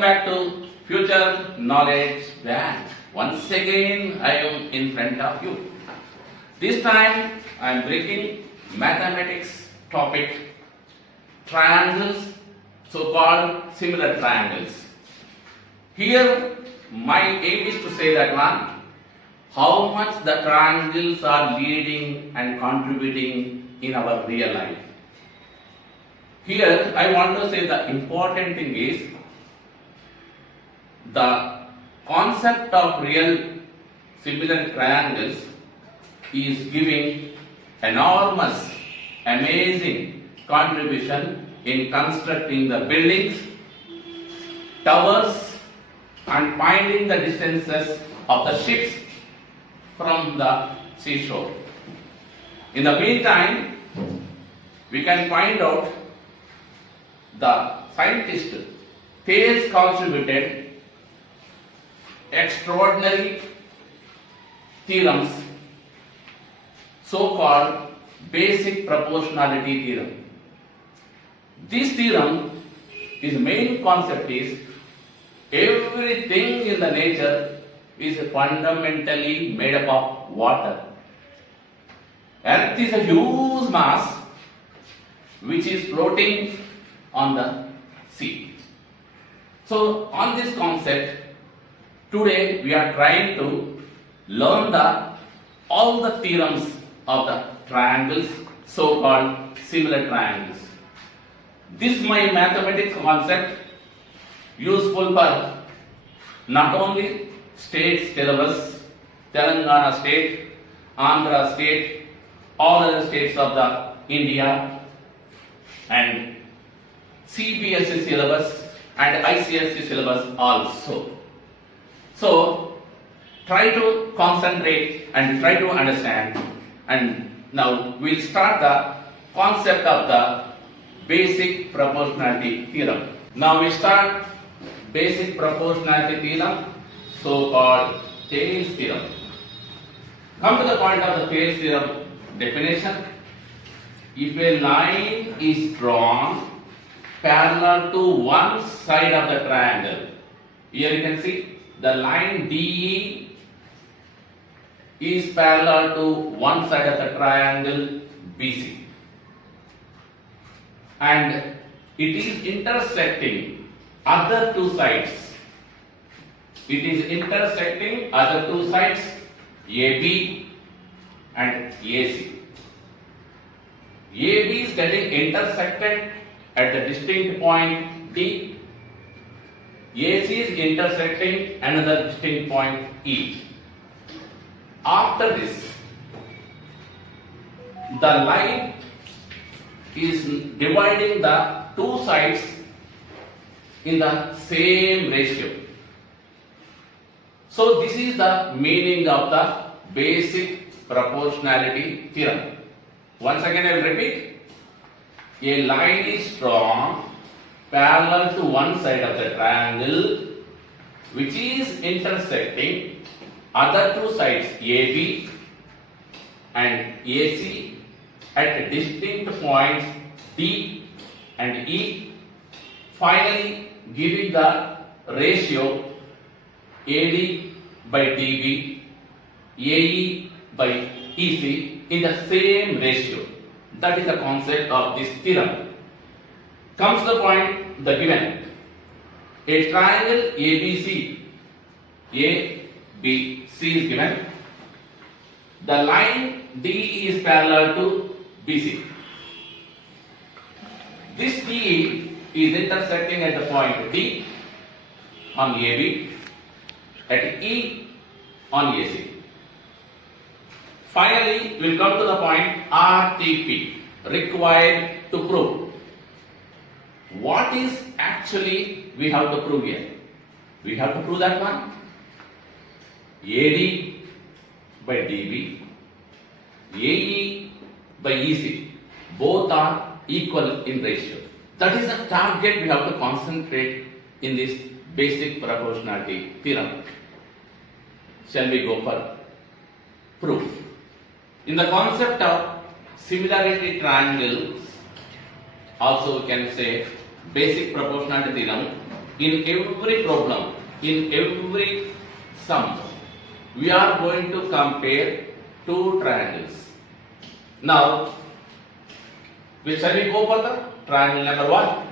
Welcome back to Future Knowledge Bank. Once again, I am in front of you. This time, I am breaking mathematics topic, triangles, so-called similar triangles. Here, my aim is to say that one, how much the triangles are leading and contributing in our real life. Here, I want to say the important thing is the concept of real similar triangles is giving enormous, amazing contribution in constructing the buildings, towers, and finding the distances of the ships from the seashore. In the meantime, we can find out the scientist Thales contributed extraordinary theorems, so-called basic proportionality theorem. This theorem, its main concept is everything in the nature is fundamentally made up of water. Earth is a huge mass which is floating on the sea. So on this concept, today we are trying to learn all the theorems of the triangles, so-called similar triangles. This my mathematics concept useful for not only state syllabus, Telangana state, Andhra state, all other states of the India, and CBSE syllabus and ICSE syllabus also. So try to concentrate and try to understand, and now we'll start the concept of the basic proportionality theorem. Now we start basic proportionality theorem, so-called Thales theorem. Come to the point of the Thales theorem definition. If a line is drawn parallel to one side of the triangle, here you can see the line DE is parallel to one side of the triangle BC, and it is intersecting other two sides. It is intersecting other two sides AB and AC. AB is getting intersected at the distinct point D. AC is intersecting another distinct point E. After this, the line is dividing the two sides in the same ratio. So this is the meaning of the basic proportionality theorem. Once again I will repeat. A line is drawn parallel to one side of the triangle which is intersecting other two sides AB and AC at distinct points D and E, finally giving the ratio AD by DB, AE by EC in the same ratio. That is the concept of this theorem. Comes the point, the given. A triangle ABC, ABC is given. The line DE is parallel to BC. This DE is intersecting at the point D on AB, at E on AC. Finally, we will come to the point RTP, required to prove. What is actually we have to prove here? We have to prove that one. AD by DB, AE by EC, both are equal in ratio. That is the target we have to concentrate in this basic proportionality theorem. Shall we go for proof? In the concept of similarity triangles, also we can say basic proportionality theorem, in every problem, in every sum, we are going to compare two triangles. Now, shall we go for the triangle number 1?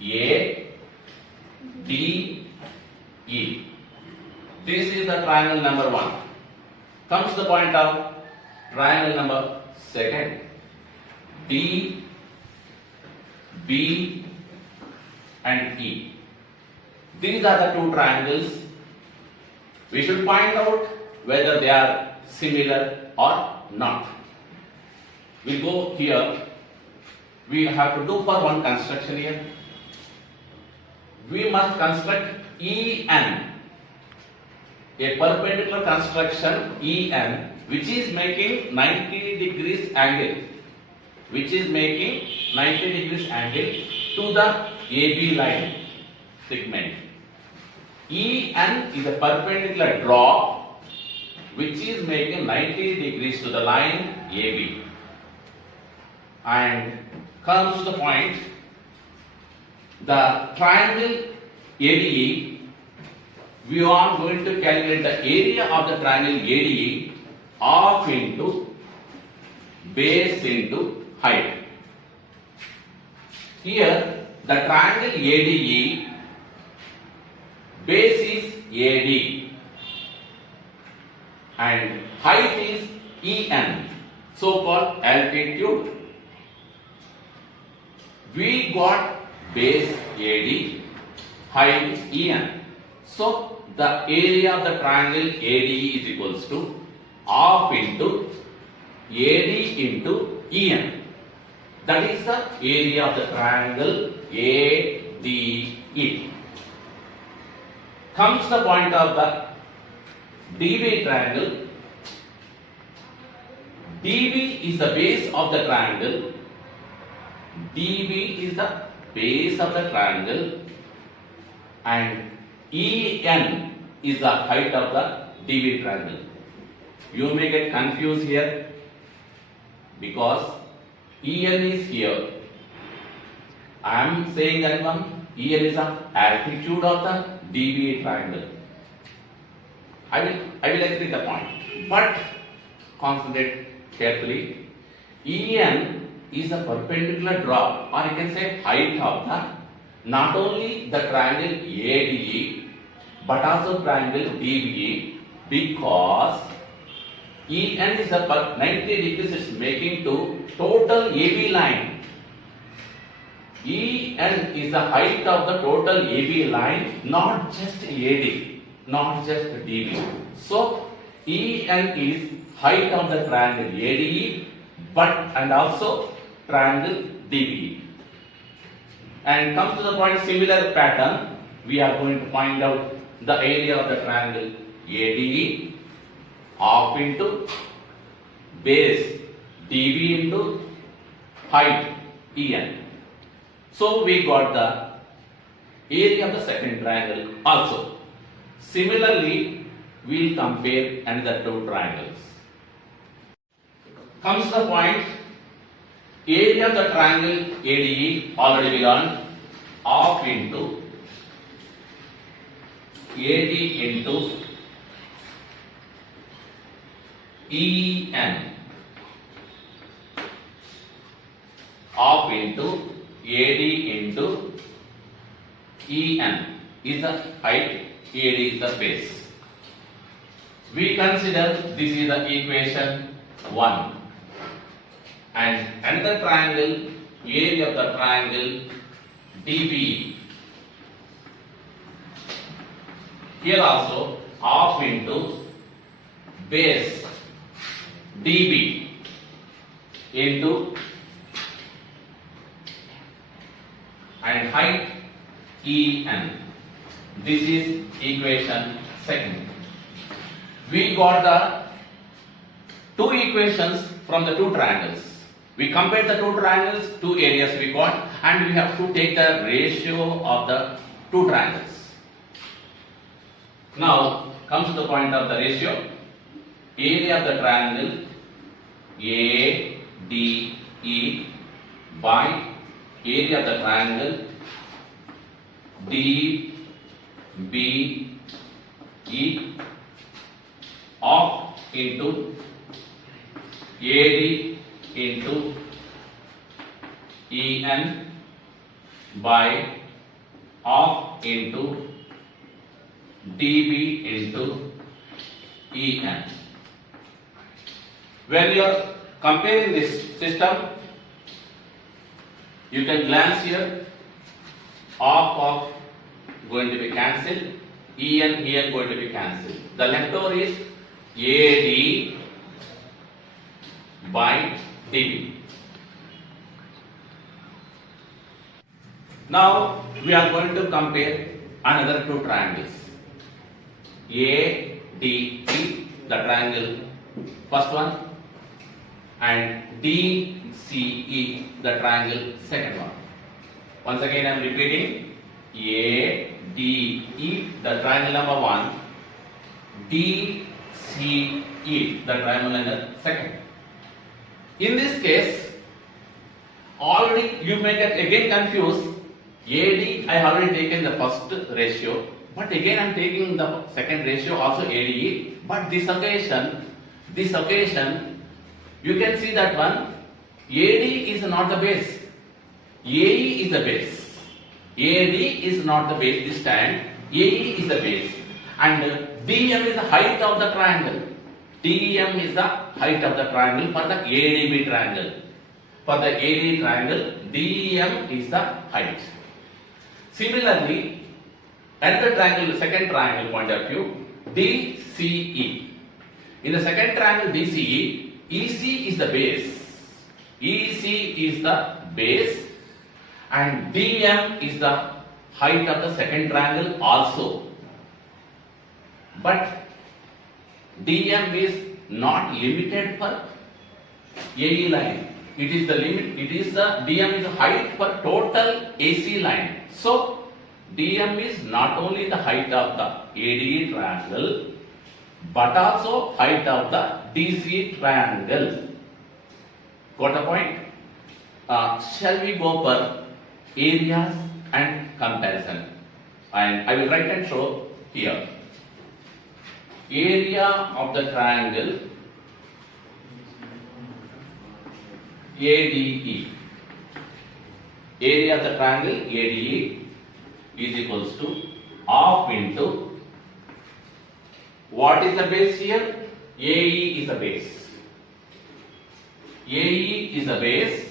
A, D, E. This is the triangle number 1. Comes the point of triangle number 2. D, B, and E. These are the two triangles. We should find out whether they are similar or not. We go here. We have to do for one construction here. We must construct EN, a perpendicular construction EN, which is making 90 degrees angle, to the AB line segment. EN is a perpendicular drop which is making 90 degrees to the line AB. And comes to the point, the triangle ADE, we are going to calculate the area of the triangle ADE half into base into height. Here, the triangle ADE, base is AD and height is EN, so called altitude. We got base AD, height EN. So the area of the triangle ADE is equals to half into AD into EN. That is the area of the triangle ADE. Comes the point of the DB triangle. DB is the base of the triangle. DB is the base of the triangle and EN is the height of the DB triangle. You may get confused here because EN is here. I am saying that one, EN is the altitude of the DB triangle. I will explain the point, but concentrate carefully. EN is a perpendicular drop, or you can say height of the not only the triangle ADE but also triangle DBE, because EN is a 90 degrees, it's making to total AB line. EN is the height of the total AB line, not just AD, not just DB. So EN is height of the triangle ADE and also triangle DBE. And comes to the point, similar pattern, we are going to find out the area of the triangle ADE half into base DB into height EN. So we got the area of the second triangle also. Similarly, we will compare another two triangles. Comes the point, area of the triangle ADE already we learned, half into AD into EN, half into AD into EN is the height, AD is the base. We consider this is the equation 1. And another triangle, area of the triangle DB. Here also half into base DB into and height EN. This is equation 2. We got the two equations from the two triangles. We compared the two triangles, two areas we got, and we have to take the ratio of the two triangles. Now comes to the point of the ratio. Area of the triangle ADE by area of the triangle DBE of into AD into EN by of into DB into EN. When you are comparing this system, you can glance here, of going to be cancelled, EN here going to be cancelled. The leftover is AD by DB. Now we are going to compare another two triangles. ADE, the triangle first one, and DCE, the triangle second one. Once again I am repeating, ADE, the triangle number 1, DCE, the triangle number second. In this case, already you may get again confused. AD, I have already taken the first ratio, but again I am taking the second ratio also ADE. But this occasion, you can see that one, AD is not the base, AE is the base. AD is not the base this time, AE is the base. And DM is the height of the triangle. DM is the height of the triangle for the ADB triangle. For the AD triangle, DM is the height. Similarly, at the triangle, second triangle point of view, DCE. In the second triangle DCE, EC is the base. EC is the base and DM is the height of the second triangle also. But DM is not limited for AE line. It is the limit. DM is the height for total AC line. So DM is not only the height of the ADE triangle, but also height of the DCE triangle. Got the point? Shall we go for areas and comparison? And I will write and show here. Area of the triangle ADE. Area of the triangle ADE is equals to half into, what is the base here? AE is the base. AE is the base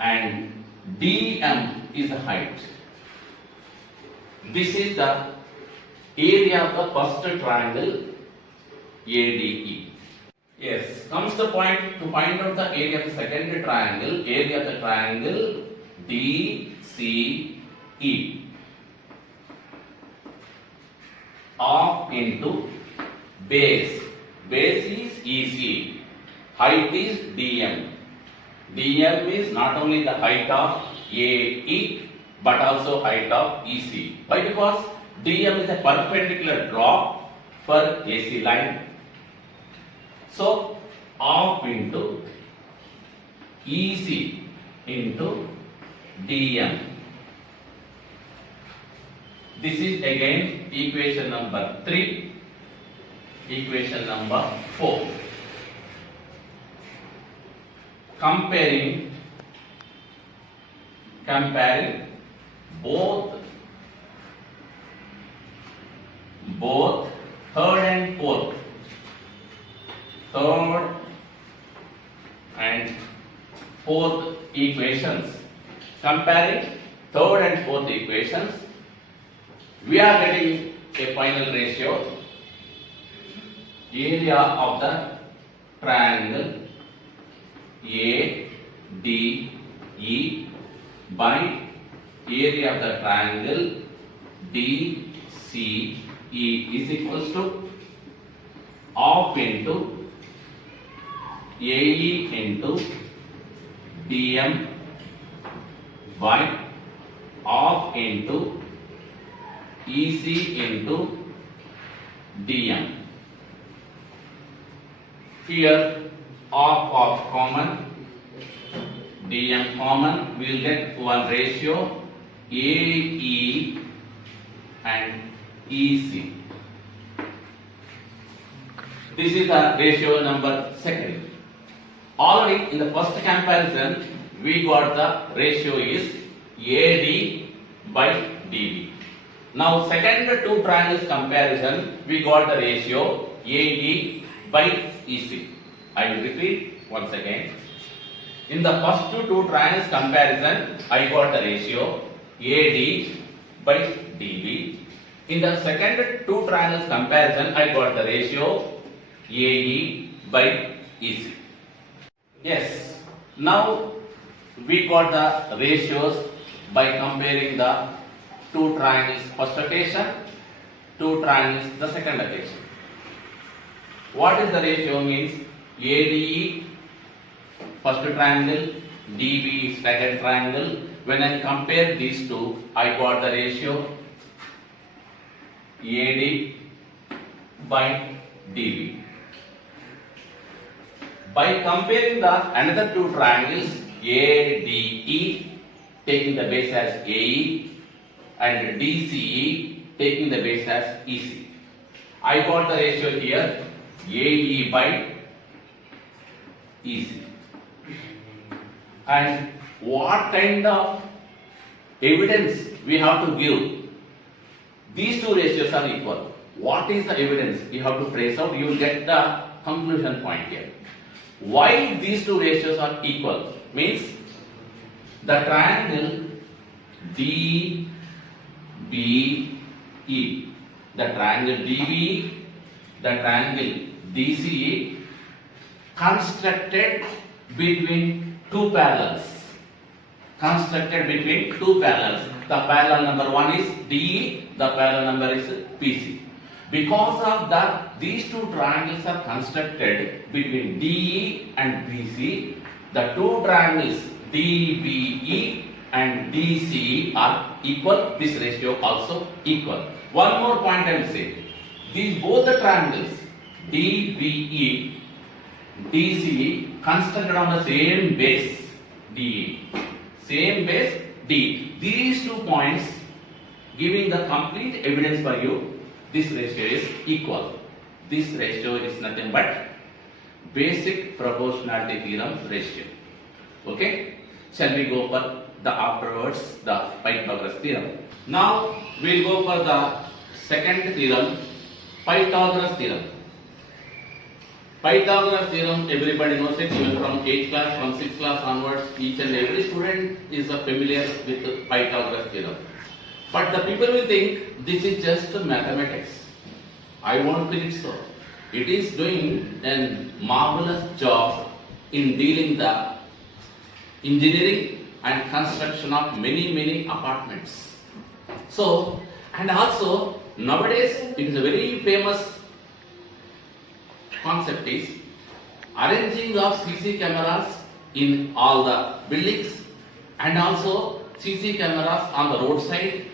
and DM is the height. This is the area of the first triangle ADE. Yes, comes the point to find out the area of the second triangle. Area of the triangle DCE. Half into base. Base is EC. Height is DM. DM is not only the height of AE but also height of EC. Why? Because DM is a perpendicular drop for AC line. So half into EC into DM. This is again equation number 3, equation number 4. Comparing both third and fourth. Third and fourth equations. Comparing third and fourth equations, we are getting a final ratio. Area of the triangle ADE by area of the triangle DCE is equals to half into AE into DM by half into EC into DM. Here half of common, DM common, we will get one ratio AE and EC. This is the ratio number second. Already in the first comparison, we got the ratio is AD by DB. Now second two triangles comparison, we got the ratio AE by EC. I will repeat once again. In the first two triangles comparison, I got the ratio AD by DB. In the second two triangles comparison, I got the ratio AE by EC. Yes, now we got the ratios by comparing the two triangles first occasion, two triangles the second occasion. What is the ratio means? ADE first triangle, DB is second triangle. When I compare these two, I got the ratio AD by DB. By comparing the another two triangles, ADE taking the base as AE and DCE taking the base as EC. I got the ratio here AE by EC. And what kind of evidence we have to give? These two ratios are equal. What is the evidence? You have to trace out, you will get the conclusion point here. Why these two ratios are equal? Means the triangle DBE, the triangle DBE, the triangle DCE constructed between two parallels. Constructed between two parallels. The parallel number one is DE, the parallel number is PC. Because of that, these two triangles are constructed between DE and BC. The two triangles DBE and DCE are equal. This ratio also equal. One more point I will say. These both the triangles DBE, DCE constructed on the same base DE. Same base D. These 2 points giving the complete evidence for you. This ratio is equal. This ratio is nothing but basic proportionality theorem ratio. Okay? Shall we go for the afterwards the Pythagoras theorem? Now we will go for the second theorem, Pythagoras theorem. Pythagoras theorem, everybody knows it, even from 8th class, from 6th class onwards, each and every student is familiar with the Pythagoras theorem. But the people will think this is just mathematics. I won't think so. It is doing a marvelous job in dealing the engineering and construction of many apartments. So, and also nowadays it is a very famous concept is arranging of CC cameras in all the buildings and also CC cameras on the roadside,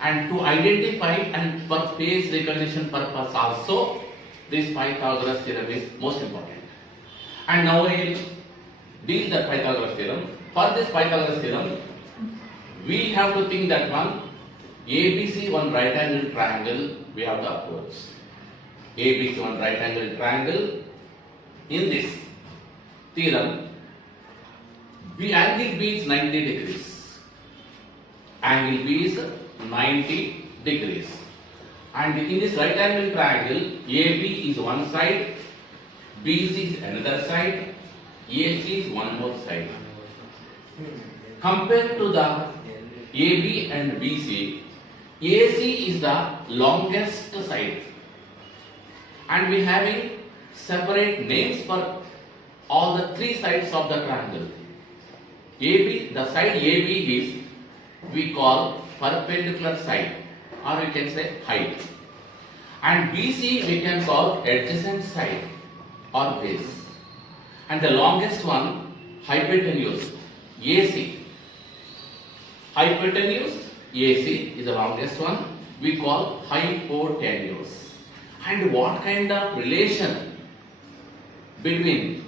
and to identify and for face recognition purpose also this Pythagoras theorem is most important. And now I will deal the Pythagoras theorem. For this Pythagoras theorem, we have to think that one ABC one right angle triangle we have to approach. ABC one right angle triangle. In this theorem, angle B is 90 degrees. Angle B is 90 degrees. And in this right angle triangle, AB is one side, BC is another side, AC is one more side. Compared to the AB and BC, AC is the longest side. And we having separate names for all the three sides of the triangle. AB, the side AB is we call perpendicular side, or we can say height. And BC we can call adjacent side or base. And the longest one, hypotenuse, AC. Hypotenuse, AC is the longest one, we call hypotenuse. And what kind of relation between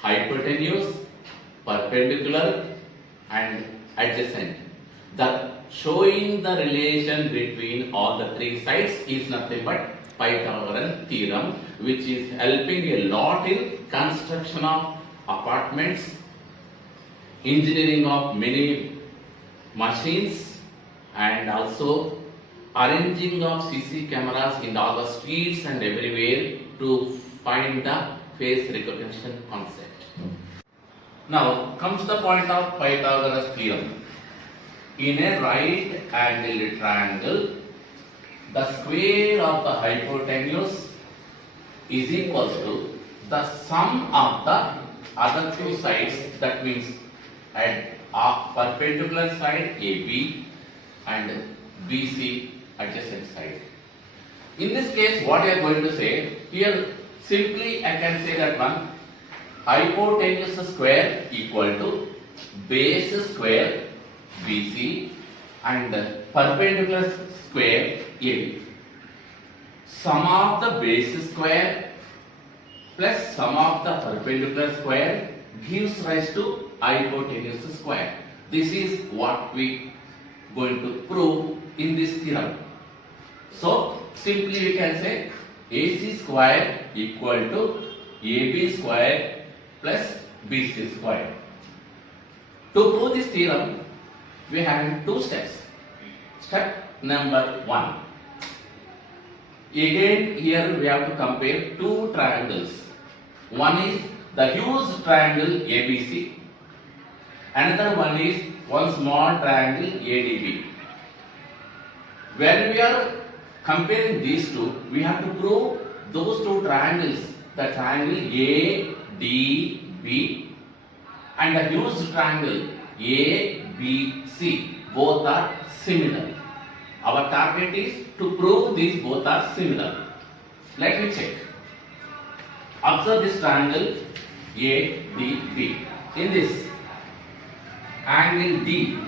hypotenuse, perpendicular and adjacent? The showing the relation between all the three sides is nothing but Pythagorean theorem, which is helping a lot in construction of apartments, engineering of many machines, and also arranging of CC cameras in all the streets and everywhere to find the face recognition concept. Now comes the point of Pythagoras theorem. In a right angled triangle, the square of the hypotenuse is equal to the sum of the other two sides, that means at a perpendicular side AB and BC adjacent side. In this case, what I am going to say here, simply I can say that one hypotenuse square equal to base square BC and perpendicular square AB. Sum of the base square plus sum of the perpendicular square gives rise to hypotenuse square. This is what we going to prove in this theorem. So simply we can say AC square equal to AB square plus BC square. To prove this theorem, we have two steps. Step number 1. Again here we have to compare two triangles. One is the huge triangle ABC. Another one is one small triangle ADB. When we are comparing these two, we have to prove those two triangles, the triangle ADB and the huge triangle ABC, both are similar. Our target is to prove these both are similar. Let me check. Observe this triangle ADB. In this, angle D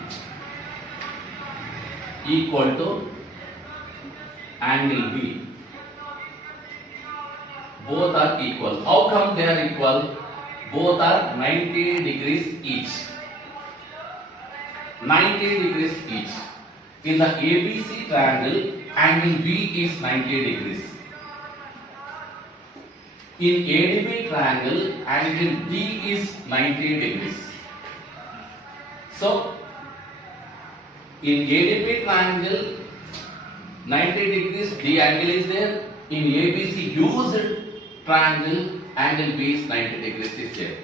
equal to angle B. Both are equal. How come they are equal? Both are 90 degrees each. 90 degrees each. In the ABC triangle, angle B is 90 degrees. In ADB triangle, angle D is 90 degrees. So, in ADB triangle, 90 degrees D angle is there. In ABC huge triangle, angle B is 90 degrees is there.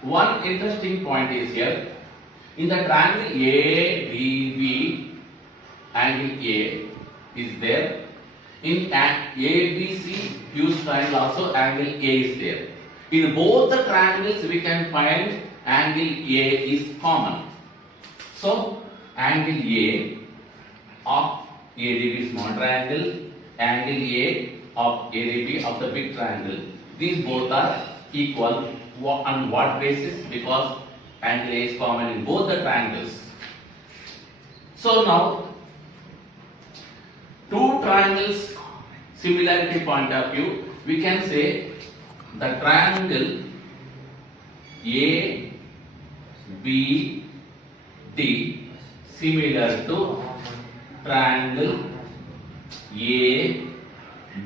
One interesting point is here. In the triangle ADB, angle A is there. In ABC huge triangle also angle A is there. In both the triangles we can find angle A is common. So angle A of ADB small triangle, angle A of ADB of the big triangle. These both are equal on what basis? Because angle A is common in both the triangles. So now, two triangles similarity point of view, we can say the triangle A B D similar to triangle A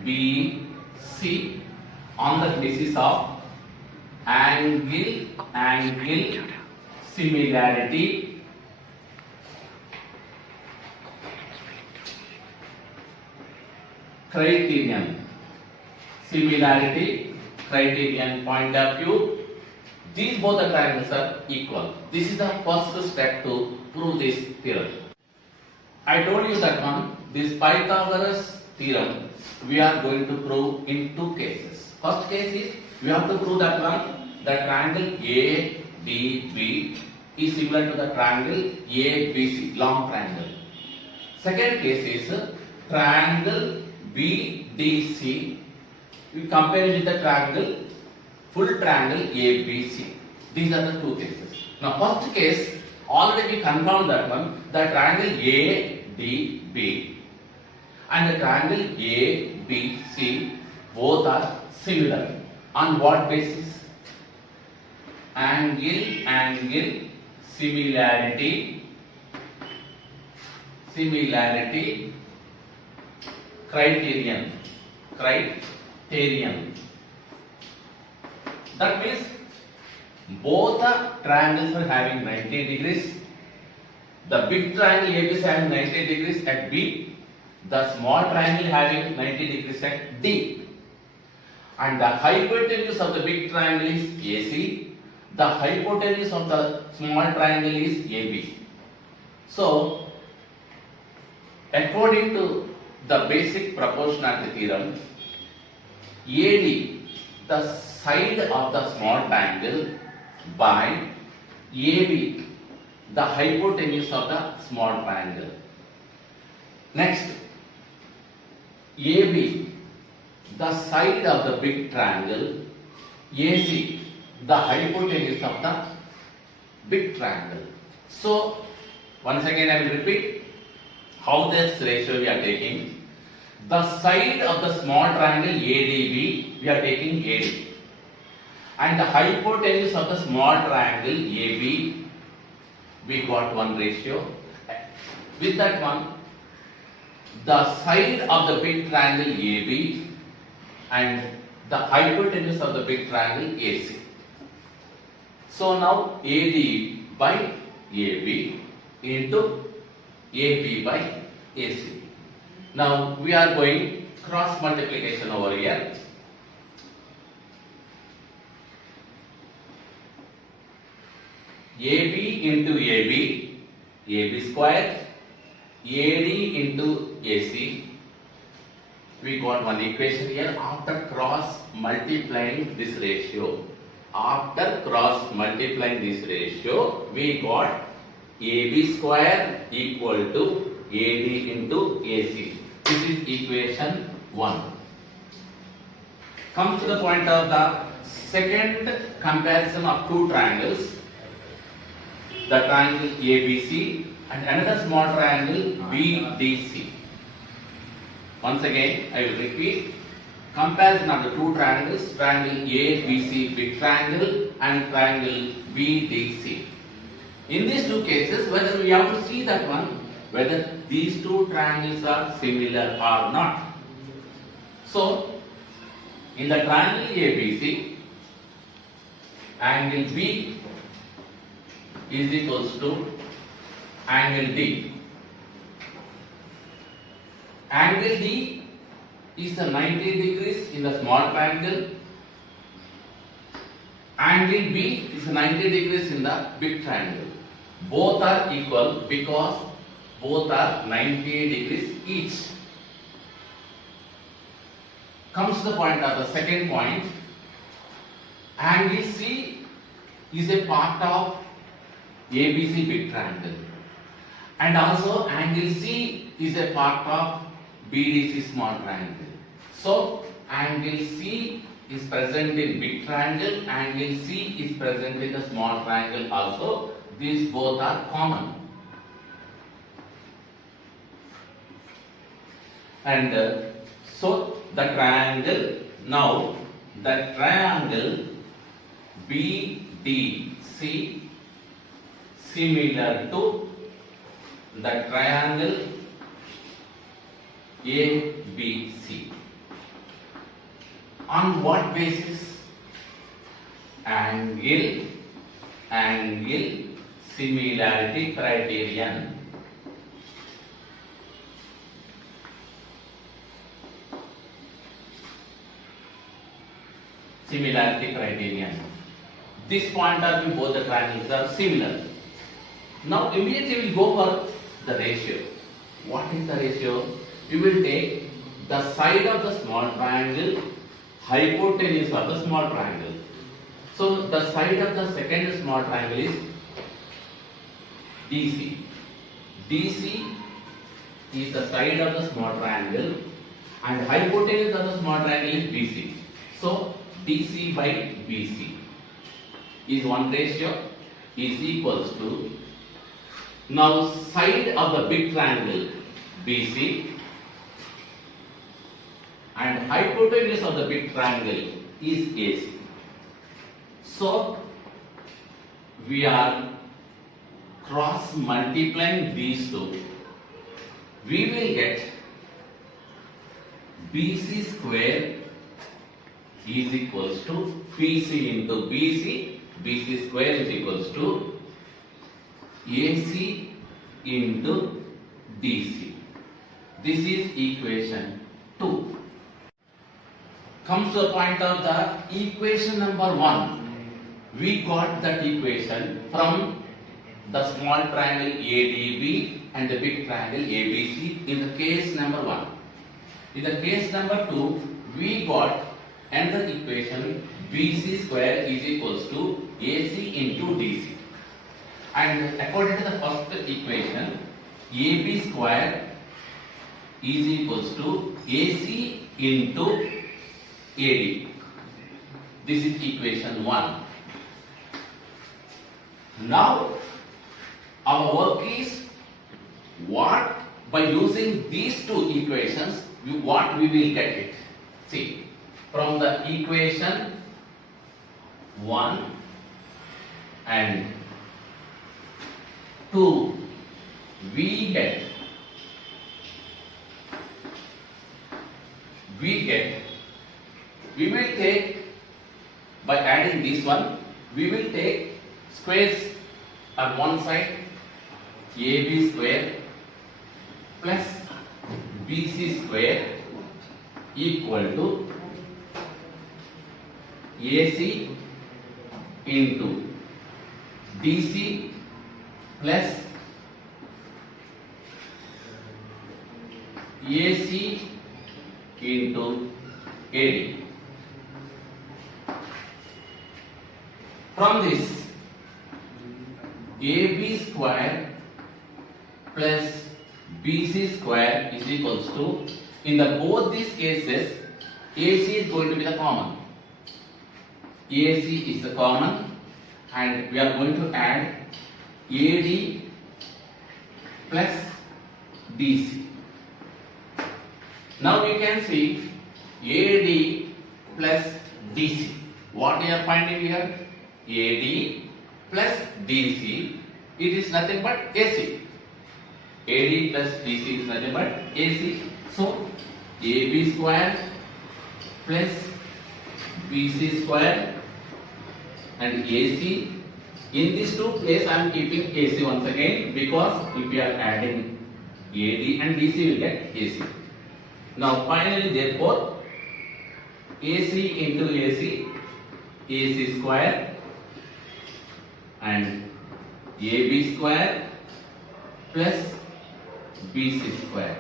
B C on the basis of angle similarity criterion. Similarity criterion point of view, these both the triangles are equal. This is the first step to prove this theorem. I told you that one, this Pythagoras theorem we are going to prove in two cases. First case is we have to prove that one, the triangle ADB is similar to the triangle ABC, long triangle. Second case is triangle BDC, we compare it with the triangle, full triangle ABC. These are the two cases. Now first case, already we confirmed that one, the triangle ADB and the triangle ABC both are similar. On what basis? Angle similarity similarity criterion. That means both the triangles are having 90 degrees. The big triangle AB is having 90 degrees at B. The small triangle having 90 degrees at D. And the hypotenuse of the big triangle is AC. The hypotenuse of the small triangle is AB. So, according to the basic proportionality theorem, AD, the side of the small triangle, by AB, the hypotenuse of the small triangle. Next, AB, the side of the big triangle, AC, the hypotenuse of the big triangle. So, once again I will repeat how this ratio we are taking. The side of the small triangle ADB, we are taking AD. And the hypotenuse of the small triangle AB, we got one ratio. With that one, the side of the big triangle AB and the hypotenuse of the big triangle AC. So now AD by AB into AB by AC. Now we are going cross multiplication over here. AB into AB, AB square, AD into AC. We got one equation here after cross multiplying this ratio. After cross multiplying this ratio, we got AB square equal to AD into AC. This is equation 1. Comes to the point of the second comparison of two triangles. The triangle ABC and another small triangle BDC. Once again, I will repeat. Comparison of the two triangles, triangle ABC big triangle and triangle BDC. In these two cases, whether we have to see that one, whether these two triangles are similar or not. So, in the triangle ABC, angle B is equals to angle D. Angle D is the 90 degrees in the small triangle. Angle B is 90 degrees in the big triangle. Both are equal because both are 90 degrees each. Comes to the point of the second point. Angle C is a part of ABC big triangle, and also angle C is a part of BDC small triangle. So angle C is present in big triangle, angle C is present in the small triangle also. These both are common. And so the triangle, now the triangle BDC similar to the triangle ABC. On what basis? Angle similarity criterion. Similarity criterion. This point of view, both the triangles are similar. Now immediately we go for the ratio. What is the ratio? We will take the side of the small triangle, hypotenuse of the small triangle. So the side of the second small triangle is DC. DC is the side of the small triangle and hypotenuse of the small triangle is BC. So DC by BC is one ratio is equals to, now side of the big triangle BC and hypotenuse of the big triangle is AC. So we are cross multiplying these two. we will get BC square is equals to PC into BC. BC square is equals to AC into DC. This is equation 2. Comes to the point of the equation number 1. We got that equation from the small triangle ADB and the big triangle ABC in the case number 1. In the case number 2, we got another equation BC square is equals to AC into DC. And according to the first equation, AB square is equals to AC into AD. This is equation 1. Now, our work is what by using these two equations, what we will get it. See, from the equation 1 and 2, we will take, by adding this one, we will take squares on one side, AB square plus BC square equal to AC into DC plus AC into AD. From this, AB square plus BC square is equals to, in the both these cases, AC is going to be the common. AC is the common, and we are going to add AD plus DC. Now we can see AD plus DC. What we are finding here? AD plus DC. It is nothing but AC. AD plus DC is nothing but AC. So AB square plus BC square and AC. In these two places I am keeping AC once again, because if we are adding AD and DC, we will get AC. Now finally, therefore, AC into AC, AC square and AB square plus BC square.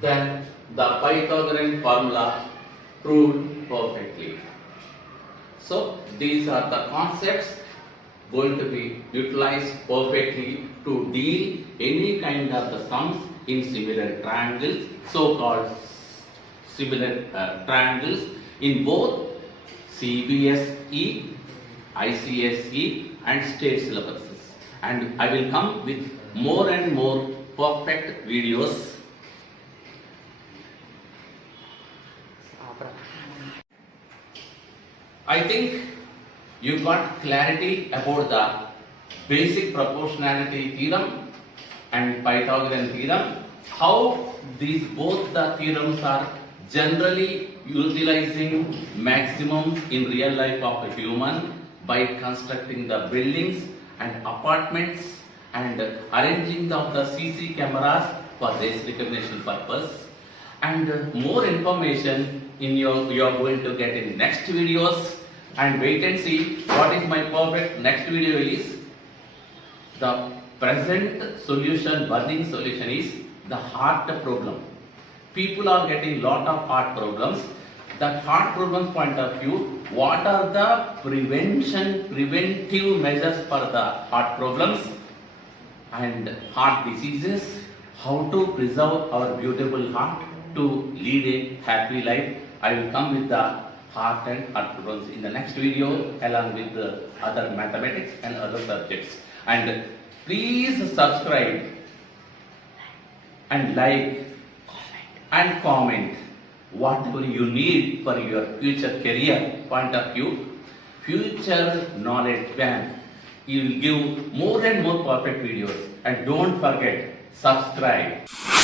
Then the Pythagorean formula proved perfectly. So these are the concepts going to be utilized perfectly to deal any kind of the sums in similar triangles, so-called similar triangles in both CBSE, ICSE and state syllabuses. And I will come with more and more perfect videos. I think you got clarity about the basic proportionality theorem and Pythagorean theorem, how these both the theorems are generally utilizing maximum in real life of a human by constructing the buildings and apartments and arranging the CC cameras for race recognition purpose. And more information in you are going to get in next videos. And wait and see what is my perfect next video is. The present solution, burning solution is the heart problem. People are getting lot of heart problems. The heart problems point of view, what are the preventive measures for the heart problems and heart diseases, how to preserve our beautiful heart to lead a happy life. I will come with the heart and heart problems in the next video along with the other mathematics and other subjects. And please subscribe and like and comment whatever you need for your future career point of view, future knowledge bank. You will give more and more perfect videos. And don't forget, subscribe.